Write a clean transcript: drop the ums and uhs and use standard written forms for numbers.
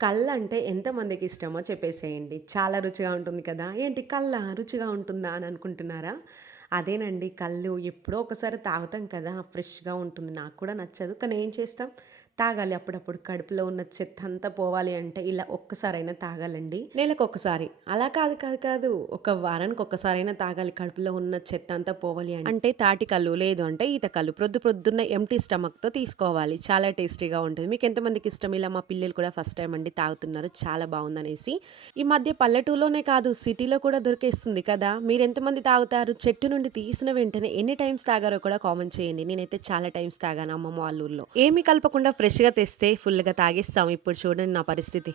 కల్లంటే ఎంతమందికి ఇష్టమో చెప్పేసేయండి. చాలా రుచిగా ఉంటుంది కదా! ఏంటి కల్లా రుచిగా ఉంటుందా అని అనుకుంటున్నారా? అదేనండి కల్లు. ఎప్పుడో ఒకసారి తాగుతాం కదా! ఫ్రెష్‌గా ఉంటుంది. నాకు కూడా నచ్చదు. కానీ ఏం చేస్తాం? తాగాలి అప్పుడప్పుడు. కడుపులో ఉన్న చెత్తంతా పోవాలి అంటే ఇలా ఒక్కసారైనా తాగాలండి. నెలకొకసారి. అలా కాదు కాదు కాదు. ఒక వారానికి ఒక్కసారైనా తాగాలి కడుపులో ఉన్న చెత్తంతా పోవాలి అంటే తాటి కల్లు, లేదు అంటే ఈత కల్లు. ప్రొద్దున్న ఎంప్టీ స్టమక్‌తో తీసుకోవాలి. చాలా టేస్టీగా ఉంటుంది. మీకెంతమందికి ఇష్టం? ఇలా మా పిల్లలు కూడా ఫస్ట్ టైమ్ అండి తాగుతున్నారు. చాలా బావుందనేసి. ఈ మధ్య పల్లెటూరులోనే కాదు సిటీలో కూడా దొరికేస్తుంది కదా! మీరెంతమంది తాగుతారు? చెట్టు నుండి తీసిన వెంటనే ఎన్ని టైమ్స్ తాగారో కూడా కామెంట్ చేయండి. నేనైతే చాలా టైమ్స్ తాగాను అమ్మమ్మ వాళ్ళ ఊర్లో. ఏమి కలపకుండా ఫ్రెష్‌గా తెస్తే ఫుల్‌గా తాగేస్తాం. ఇప్పుడు చూడండి నా పరిస్థితి.